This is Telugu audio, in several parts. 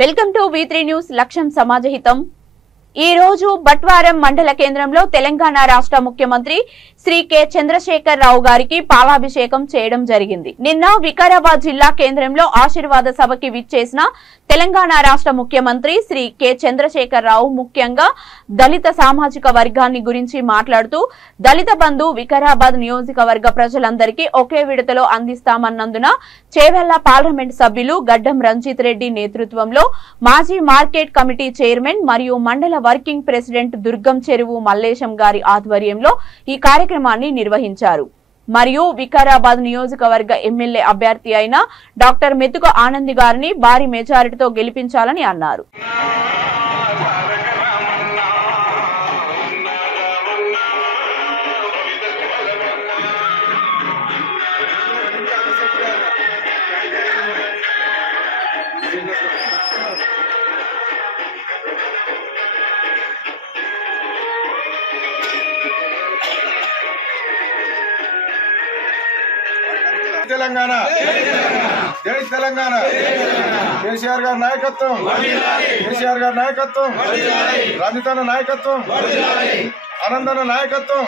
వెల్కమ్ టు V3 న్యూస్ లక్ష్యం సమాజహితం। ఈ రోజు బట్వారం మండల కేంద్రంలో తెలంగాణ రాష్ట్ర ముఖ్యమంత్రి శ్రీ కె చంద్రశేఖర్ రావు గారికి పాలాభిషేకం చేయడం జరిగింది। నిన్న వికారాబాద్ జిల్లా కేంద్రంలో ఆశీర్వాద సభకి విచ్చేసిన తెలంగాణ రాష్ట్ర ముఖ్యమంత్రి శ్రీ కె చంద్రశేఖర్ రావు ముఖ్యంగా దళిత సామాజిక వర్గాన్ని గురించి మాట్లాడుతూ దళిత బంధు వికారాబాద్ నియోజకవర్గ ప్రజలందరికీ ఒకే విడతలో అందిస్తామన్నందున చేవెళ్ల పార్లమెంట్ సభ్యులు గడ్డం రంజిత్ రెడ్డి నేతృత్వంలో మాజీ మార్కెట్ కమిటీ చైర్మన్ మరియు మండల వర్కింగ్ ప్రెసిడెంట్ దుర్గం చెరువు మల్లేశం గారి ఆధ్వర్యంలో ఈ కార్యక్రమాన్ని నిర్వహించారు। మరియు వికారాబాద్ నియోజకవర్గ ఎమ్మెల్యే అభ్యర్థి అయిన డాక్టర్ మెతుక ఆనంద్ గారిని భారీ మెజారిటీతో గెలిపించాలని అన్నారు। తెలంగాణ జై తెలంగాణ కేసీఆర్ గారి నాయకత్వం కేసీఆర్ గారి నాయకత్వం రాజధాని నాయకత్వం ఆనందన నాయకత్వం।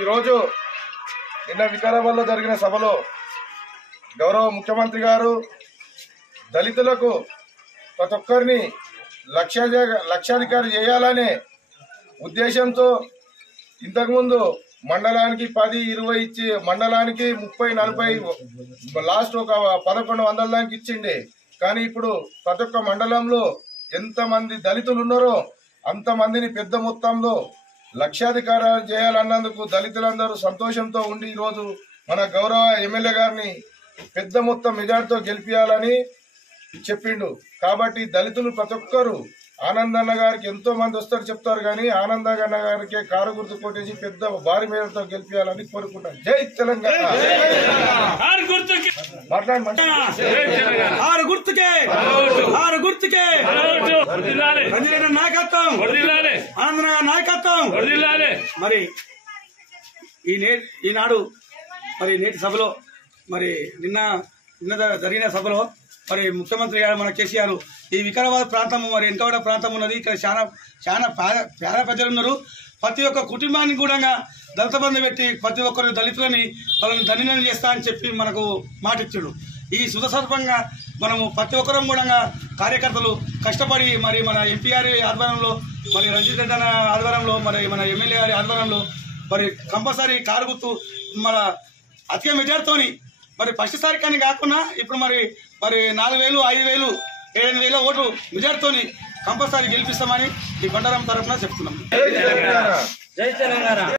ఈరోజు నిన్న వికారాబాద్ లో జరిగిన సభలో గౌరవ ముఖ్యమంత్రి గారు దళితులకు ప్రతి ఒక్కరిని లక్షాధికారి చేయాలనే ఉద్దేశంతో ఇంతకుముందు మండలానికి 10-20 ఇచ్చి మండలానికి 30-40 లాస్ట్ ఒక 1100 దానికి ఇచ్చిండే। కానీ ఇప్పుడు ప్రతి ఒక్క మండలంలో ఎంతమంది దళితులు ఉన్నారో అంతమందిని పెద్ద మొత్తంలో లక్షాధికారాలు చేయాలన్నందుకు దళితులందరూ సంతోషంతో ఉండి ఈరోజు మన గౌరవ ఎమ్మెల్యే గారిని పెద్ద మొత్తం మెజార్టీతో గెలిపించాలని చెప్పిండు। కాబట్టి దళితులు ప్రతి ఒక్కరు ఆనందన్న గారికి ఎంతో మంది వస్తారు చెప్తారు, కానీ ఆనందన్న గారికి కారు గుర్తు కొట్టేసి పెద్ద భారీ మేరతో గెలిపించాలని కోరుకుంటాను। జై తెలంగాణ మరి ఈనాడు మరి నేటి సభలో మరి నిన్న జరిగిన సభలో మరి ముఖ్యమంత్రి గారు మన కేసీఆర్ ఈ వికారాబాద్ ప్రాంతం మరి వెనుకబడ్డ ప్రాంతం ఉన్నది, ఇక్కడ చాలా పేద ప్రజలు ఉన్నారు। ప్రతి ఒక్క కుటుంబానికి కూడా దళిత బంధు పెట్టి ప్రతి ఒక్కరు దళితులని వాళ్ళని ధన్యం చేస్తా అని చెప్పి మనకు మాటిచ్చాడు। ఈ సుదసర్పంగా మనము ప్రతి ఒక్కరం కూడా కార్యకర్తలు కష్టపడి మరి మన ఎంపీఆర్ ఆధ్వర్యంలో మరి రంజిత్ రెడ్డి ఆధ్వర్యంలో మరి మన ఎమ్మెల్యే గారి ఆధ్వర్యంలో మరి కంపల్సరీ కారు గుర్తు మన అధిక మెజార్టీతోని మరి ఫస్ట్ సారి కానీ కాకుండా ఇప్పుడు మరి 4000, 5000, 7000 ఓట్లు మెజార్టీతోని కంపల్సరీ గెలిపిస్తామని ఈ బండారం తరఫున చెప్తున్నాం। జై తెలంగాణ।